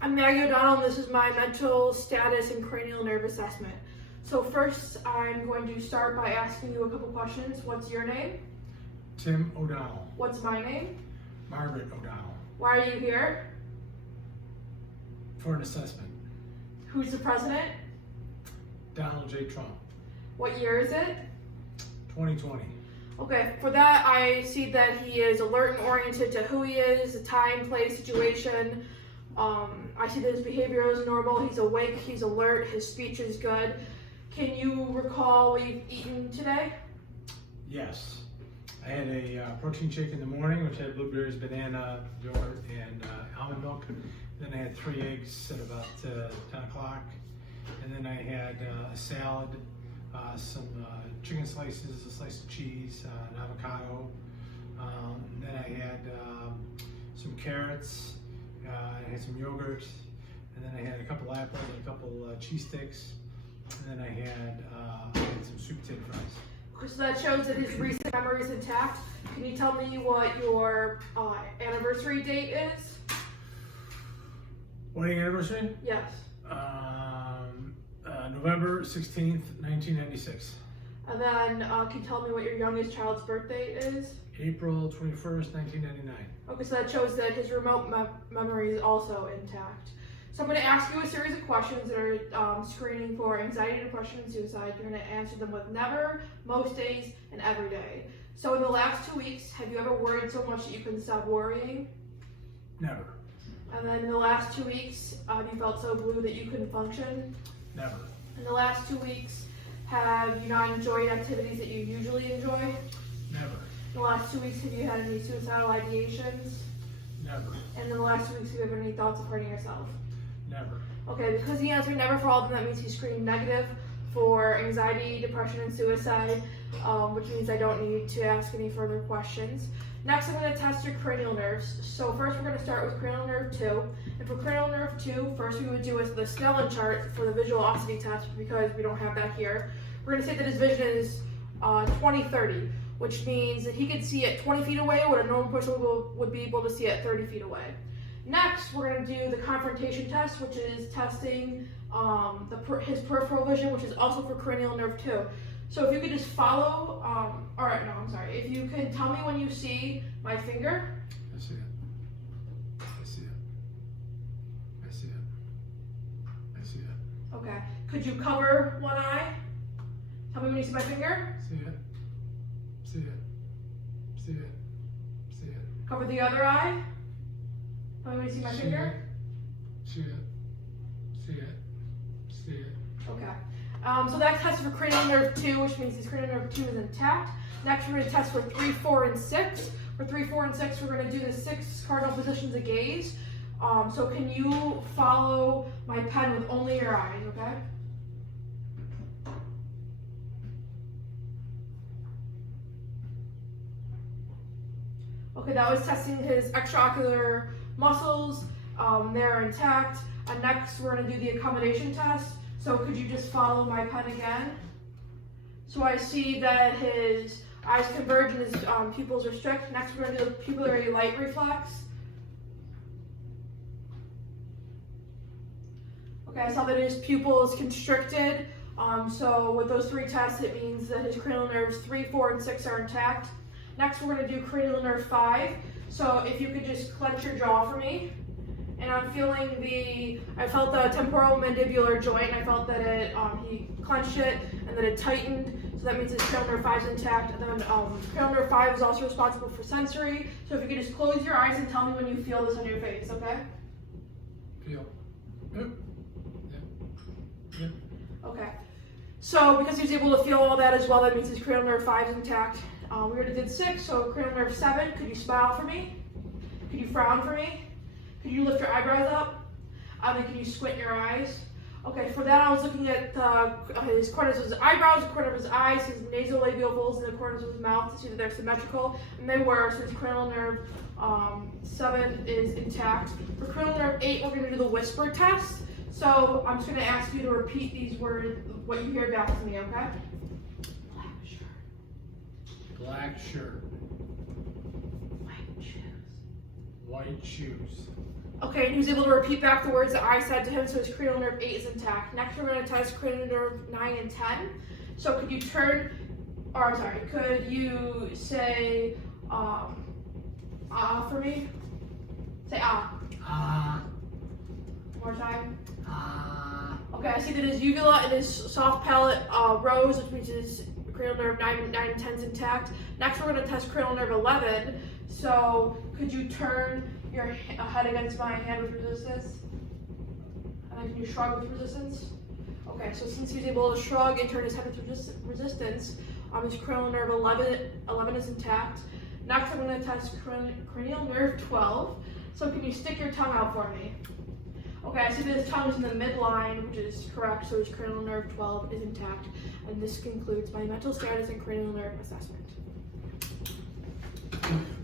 I'm Maggie O'Donnell, and this is my mental status and cranial nerve assessment. So first, I'm going to start by asking you a couple questions. What's your name? Tim O'Donnell. What's my name? Margaret O'Donnell. Why are you here? For an assessment. Who's the president? Donald J. Trump. What year is it? 2020. Okay, for that I see that he is alert and oriented to who he is, the time, place, situation. I see that his behavior is normal, he's awake, he's alert, his speech is good. Can you recall what you've eaten today? Yes. I had a protein shake in the morning, which had blueberries, banana, yogurt, and almond milk. Then I had 3 eggs at about 10 o'clock. And then I had a salad, some chicken slices, a slice of cheese, an avocado. Then I had some carrots, I had some yogurt, and then I had a couple apples and a couple cheese sticks. And then I had some sweet potato fries. So that shows that his recent memory is intact. Can you tell me what your anniversary date is? Wedding anniversary? Yes. November 16th, 1996. And then can you tell me what your youngest child's birthday is? April 21st, 1999. Okay, so that shows that his remote memory is also intact. So I'm going to ask you a series of questions that are screening for anxiety, depression, and suicide. You're going to answer them with never, most days, and every day. So in the last 2 weeks, have you ever worried so much that you couldn't stop worrying? Never. And then in the last 2 weeks, have you felt so blue that you couldn't function? Never. In the last 2 weeks, have you not enjoyed activities that you usually enjoy? Never. In the last 2 weeks, have you had any suicidal ideations? Never. And in the last 2 weeks, have you had any thoughts of hurting yourself? Never. Okay, because he answered never for all of them, that means he screened negative for anxiety, depression, and suicide, which means I don't need to ask any further questions. Next, I'm going to test your cranial nerves. So first, we're going to start with cranial nerve 2. And for cranial nerve 2, first we would do is the Snellen chart for the visuality test because we don't have that here. We're going to say that his vision is 20/30, which means that he could see at 20 feet away what a normal person would be able to see at 30 feet away. Next, we're going to do the confrontation test, which is testing his peripheral vision, which is also for cranial nerve 2. So if you could just follow, if you can tell me when you see my finger. I see it. I see it. I see it. I see it. Okay. Could you cover one eye? Tell me when you see my finger. See it. See it. See it. See it. Cover the other eye. Tell me when you see my finger. See it. See it. See it. Okay. So that test for cranial nerve 2, which means his cranial nerve 2 is intact. Next, we're going to test for 3, 4, and 6. For 3, 4, and 6, we're going to do the 6 cardinal positions of gaze. So can you follow my pen with only your eyes, okay? Okay, that was testing his extraocular muscles. They're intact. And next, we're going to do the accommodation test. So could you just follow my pen again? So I see that his eyes converge and his pupils are strict. Next, we're going to do the pupillary light reflex. Okay, I saw that his pupil is constricted. So with those 3 tests, it means that his cranial nerves 3, 4, and 6 are intact. Next, we're going to do cranial nerve 5. So if you could just clench your jaw for me. And I'm feeling I felt the temporal mandibular joint. I felt that he clenched it and that it tightened. So that means his cranial nerve 5 is intact. And then cranial nerve 5 is also responsible for sensory. So if you could just close your eyes and tell me when you feel this on your face, okay? Feel. Yep. Yep. Yep. Okay. So because he was able to feel all that as well, that means his cranial nerve 5 is intact. We already did 6, so cranial nerve 7. Could you smile for me? Could you frown for me? Could you lift your eyebrows up? And can you squint your eyes? Okay, for that I was looking at his corners of his eyebrows, the corner of his eyes, his nasolabial folds, and the corners of his mouth to see that they're symmetrical, and they were, so his cranial nerve 7 is intact. For cranial nerve 8, we're going to do the whisper test. So I'm just going to ask you to repeat these words, what you hear back to me, okay? Black shirt. Black shirt. White shoes. white shoes. Okay, and he was able to repeat back the words that I said to him, so his cranial nerve 8 is intact. Next, we're going to test cranial nerve 9 and 10. So could you could you say for me? Say Ah. One more time. Ah. Okay, I see that his uvula and his soft palate rose, which means his cranial nerve 9 and 10 is intact. Next, we're going to test cranial nerve 11. So could you turn your head against my hand with resistance? And then can you shrug with resistance? Okay, so since he's able to shrug and turn his head with resistance, his cranial nerve 11 is intact. Next, I'm going to test cranial nerve 12. So can you stick your tongue out for me? Okay, I see that his tongue is in the midline, which is correct, so his cranial nerve 12 is intact. And this concludes my mental status and cranial nerve assessment.